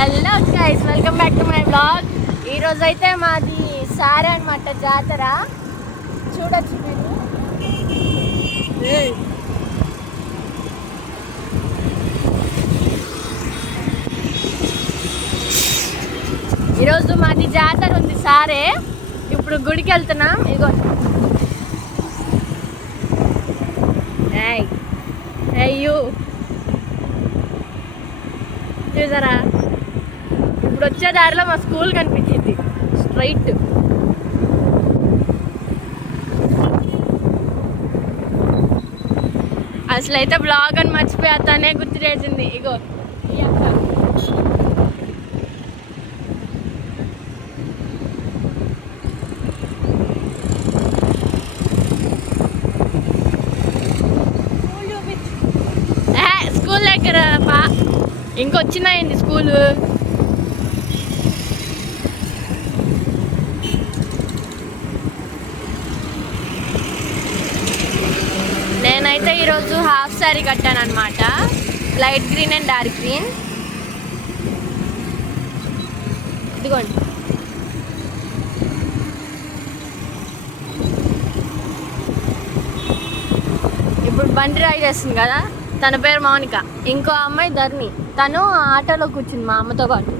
Hello guys, welcome back to my blog. ఈరోజు అయితే మాది సారే అనమాట జాతర. చూడొచ్చు మీరు. ఈరోజు మాది జాతర ఉంది సారే. ఇప్పుడు గుడికి వెళ్తున్నాం. ఇగో అయ్యో చూసారా, ఇప్పుడు వచ్చే దారిలో మా స్కూల్ కనిపించింది స్ట్రైట్. అసలు అయితే బ్లాగ్ అని మర్చిపోయి అతనే గుర్తు చేసింది. ఇగో ఈ అక్క. స్కూల్ దగ్గర ఇంకొచ్చినాయండి స్కూలు. నేనైతే ఈరోజు హాఫ్ శారీ కట్టాను అనమాట. Light green and dark green. ఇదిగోండి. ఇప్పుడు బండి రైడ్ చేస్తుంది కదా, తన పేరు మౌనిక. ఇంకో అమ్మాయి ధర్ని, తను ఆటోలో కూర్చుంది మా అమ్మతో పాటు.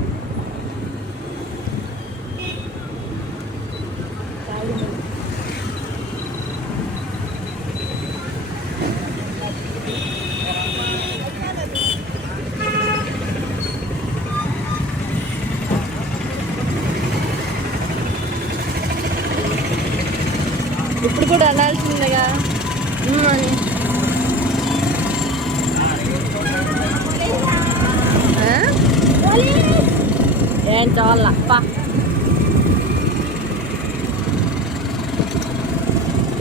ఇప్పుడు కూడా అనాల్సిందిగా అని. ఏం చాలప్ప.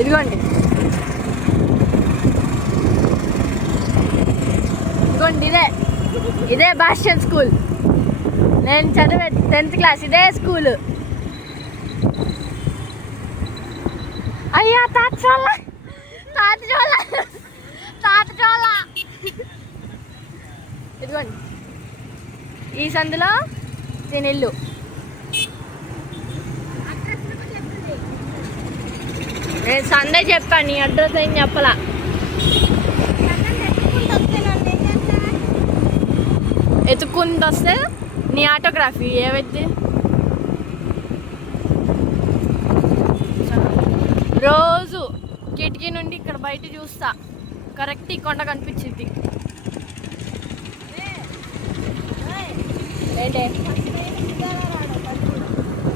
ఇదిగోండి ఇదిగోండి, ఇదే భాష్యం స్కూల్. నేను చదివే 10th క్లాస్ ఇదే స్కూల్. అయ్యా తాతచోళ ఇదిగోండి, ఈ సందులో నేను ఇల్లు. నేను సందే చెప్పాను, నీ అడ్రస్ ఏం చెప్పలా. ఎత్తుకుంటూ వస్తే నీ ఆటోగ్రఫీ ఏవైతే రోజు కిటికీ నుండి ఇక్కడ బయట చూస్తా, కరెక్ట్ ఈ కొండ కనిపించింది.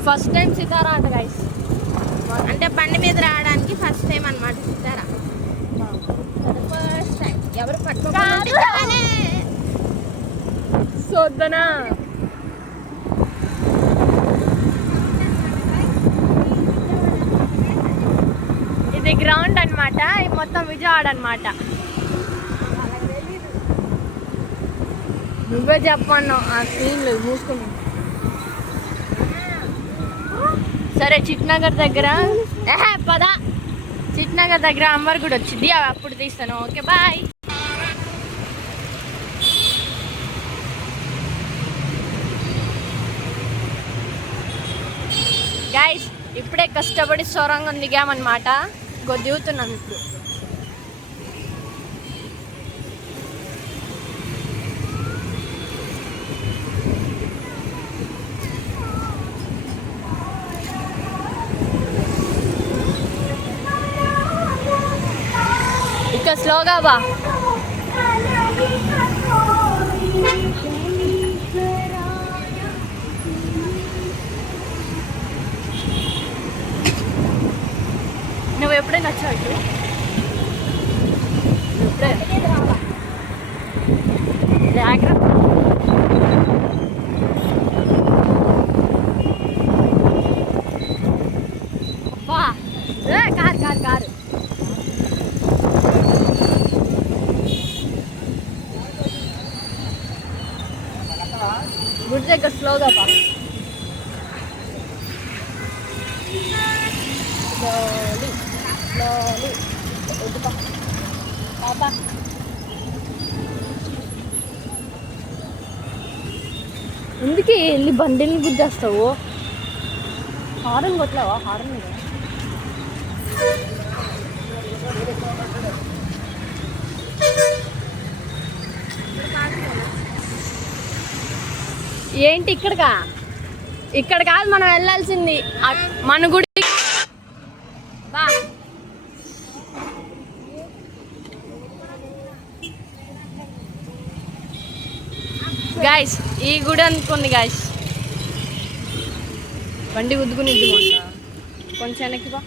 ఫస్ట్ టైం సితారా అంట గైస్. అంటే బండి మీద రావడానికి ఫస్ట్ టైం అన్నమాట సితారా. ఫస్ట్ టైం ఎవరు పట్టుకోవాలి సోద్దనా. ఇది గ్రౌండ్ అనమాట. ఇది మొత్తం విజయవాడ అనమాట. నువ్వే చెప్పన్నావు ఆ స్క్రీన్లు మూసుకుని. సరే, చిట్నగర్ దగ్గర చిట్నగర్ దగ్గర అమ్మవారి గుడి వచ్చింది, అవి అప్పుడు తీస్తాను. Okay bye. గైస్, ఇప్పుడే కష్టపడి సొరంగం దిగామన్నమాట. దిగుతున్నాం ఇప్పుడు. ఇంకా స్లోగా బా. నువ్వు ఎప్పుడైనా వచ్చావు ఇటు? జాగ్రత్త. కారు గుడి దగ్గర స్లోగా పా. పాపా ముందుకి వెళ్ళి బండిని గుద్దేస్తావు. హారన్ కొట్టలేవా? హారన్ మీద ఏంటి ఇక్కడికా? ఇక్కడ కాదు మనం వెళ్ళాల్సింది, మన గుడి. బా గాయస్, ఈ గుడి అనుకుంది గాయస్. బండి గుద్దుకుని ఇద్దుమంట. కొంచెం వెనక్కి బా.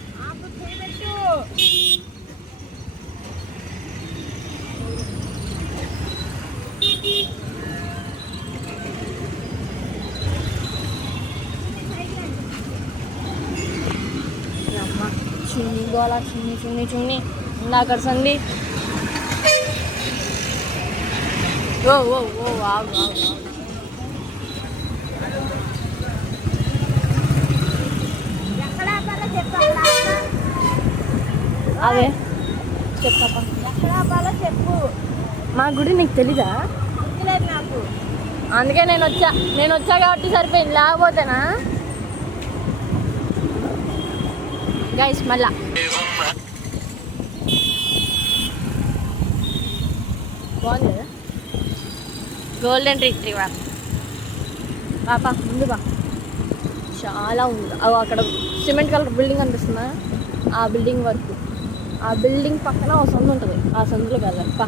చున్నీ గోలా, చున్నీ చున్నీ చున్నీ ఇందాక సంది. ఓ ఓ ఓ ఆగు ఆగు ఆగు. అదే చెప్పప్ప. చెప్పు. మా గుడి నీకు తెలీదా? నాకు అందుకే నేను వచ్చా కాబట్టి సరిపోయింది, లేకపోతేనా గైస్. మళ్ళా బాగుంది కదా, గోల్డెన్ రిట్రీవర్. పాప ముందు బా, చాలా ఉంది. అవి అక్కడ సిమెంట్ కలర్ బిల్డింగ్ అనిపిస్తుందా? ఆ బిల్డింగ్ వరకు, ఆ బిల్డింగ్ పక్కన ఒక సందు ఉంటుంది, ఆ సందులో వెళ్ళాలి పా.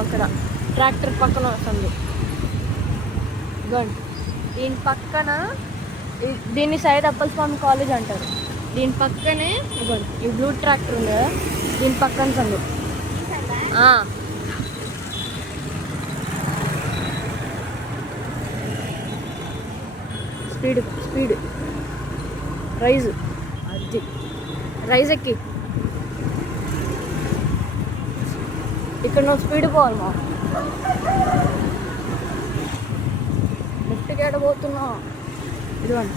అక్కడ ట్రాక్టర్ పక్కన వస్తుంది. దీని పక్కన, దీన్ని సైడ్ అప్పలస్వామి కాలేజ్ అంటారు. దీని పక్కనే ఈ బ్లూ ట్రాక్టర్ ఉంది కదా, దీని పక్కన సందు. స్పీడ్ స్పీడ్ రైజ్, అది రైజ్ ఎక్కి ఇక్కడ నువ్వు స్పీడ్ పోవాలి. మా లెఫ్ట్కి ఎడబోతున్నావు. ఇదిగోండి,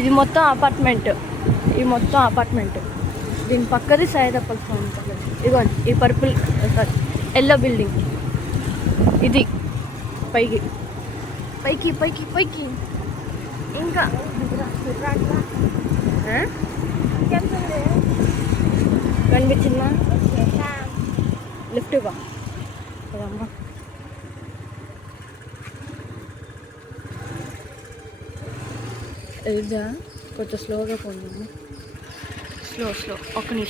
ఇది మొత్తం అపార్ట్మెంట్. ఈ మొత్తం అపార్ట్మెంట్. దీని పక్కది సైడ్ అప్పలస్వామి కాలేజ్. ఇదిగోండి ఈ పర్పుల్, సారీ ఎల్లో బిల్డింగ్. ఇది పైకి పైకి పైకి పైకి ఇంకా కనిపించిందా? లిఫ్ట్ బా అమ్మ. ఎదురుదా కొంచెం స్లోగా పోండి. స్లో ఒక్క నిమిషం.